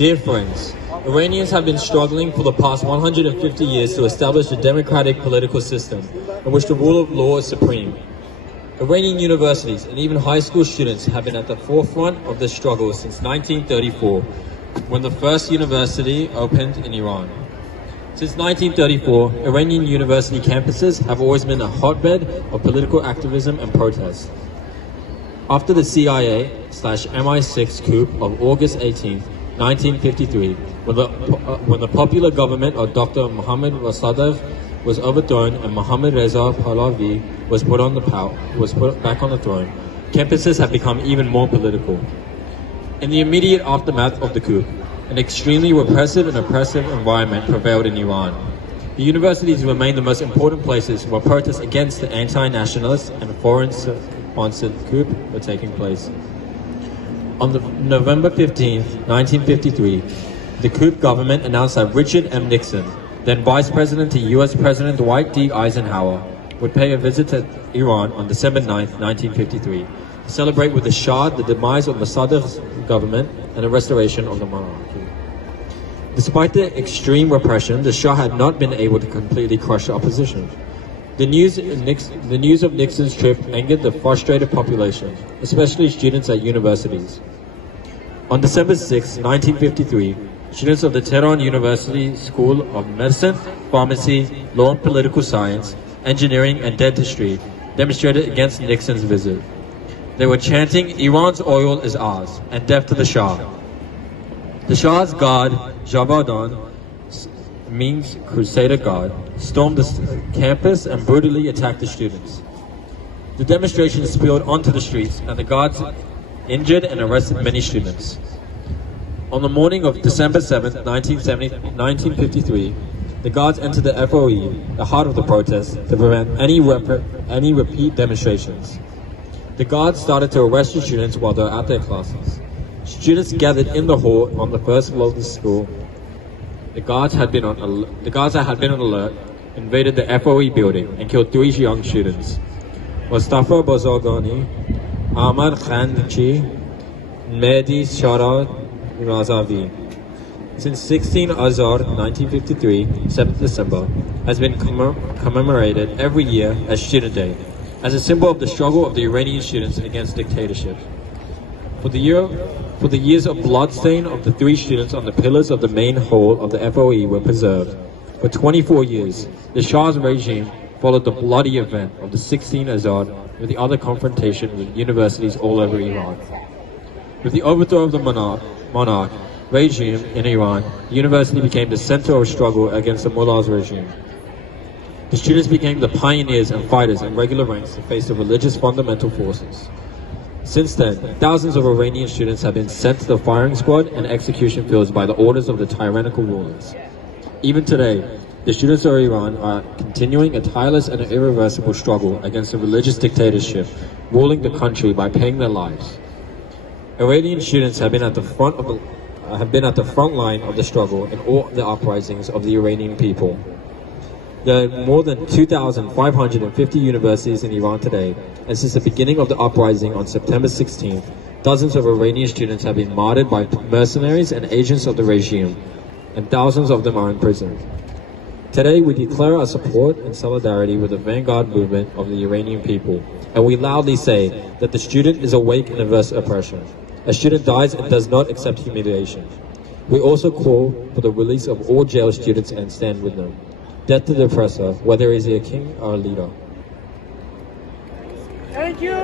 Dear friends, Iranians have been struggling for the past 150 years to establish a democratic political system in which the rule of law is supreme. Iranian universities and even high school students have been at the forefront of this struggle since 1934, when the first university opened in Iran. Since 1934, Iranian university campuses have always been a hotbed of political activism and protest. After the CIA/MI6 coup of August 18, 1953, when the popular government of Dr. Mohammad Mossadegh was overthrown and Mohammad Reza Pahlavi was put back on the throne, campuses have become even more political. In the immediate aftermath of the coup, an extremely repressive and oppressive environment prevailed in Iran. The universities remained the most important places where protests against the anti-nationalist and foreign-sponsored coup were taking place. On November 15, 1953, the coup government announced that Richard M. Nixon, then Vice President to U.S. President Dwight D. Eisenhower, would pay a visit to Iran on December 9, 1953, to celebrate with the Shah the demise of Mossadegh's government and the restoration of the monarchy. Despite the extreme repression, the Shah had not been able to completely crush the opposition. The news of Nixon's trip angered the frustrated population, especially students at universities. On December 6, 1953, students of the Tehran University School of Medicine, Pharmacy, Law and Political Science, Engineering and Dentistry demonstrated against Nixon's visit. They were chanting, "Iran's oil is ours," and "Death to the Shah." The Shah's guard, Javadan, means Crusader Guard, stormed the campus and brutally attacked the students. The demonstration spilled onto the streets, and the guards injured and arrested many students. On the morning of December 7, 1953, the guards entered the FOE, the heart of the protest, to prevent any repeat demonstrations. The guards started to arrest the students while they were at their classes. Students gathered in the hall on the first floor of the school. The guards that had been on alert invaded the FOE building and killed 3 young students: Mustafa Bozorgani, Ahmad Khandchi, Mehdi Shara Razavi. Since 16 Azar 1953, 7th December, has been commemorated every year as Student Day, as a symbol of the struggle of the Iranian students against dictatorship. For the years of bloodstain of the 3 students on the pillars of the main hall of the FOE were preserved. For 24 years, the Shah's regime followed the bloody event of the 16 Azar with the other confrontation with universities all over Iran. With the overthrow of the monarch regime in Iran, the university became the center of struggle against the mullah's regime. The students became the pioneers and fighters in regular ranks to face the religious fundamental forces. Since then, thousands of Iranian students have been sent to the firing squad and execution fields by the orders of the tyrannical rulers. Even today, the students of Iran are continuing a tireless and irreversible struggle against the religious dictatorship ruling the country by paying their lives. Iranian students have been at the front line of the struggle in all the uprisings of the Iranian people. There are more than 2,550 universities in Iran today, and since the beginning of the uprising on September 16th, dozens of Iranian students have been martyred by mercenaries and agents of the regime, and thousands of them are imprisoned. Today, we declare our support and solidarity with the vanguard movement of the Iranian people, and we loudly say that the student is awake and averse oppression. A student dies and does not accept humiliation. We also call for the release of all jail students and stand with them. Death to the oppressor, whether he is a king or a leader. Thank you.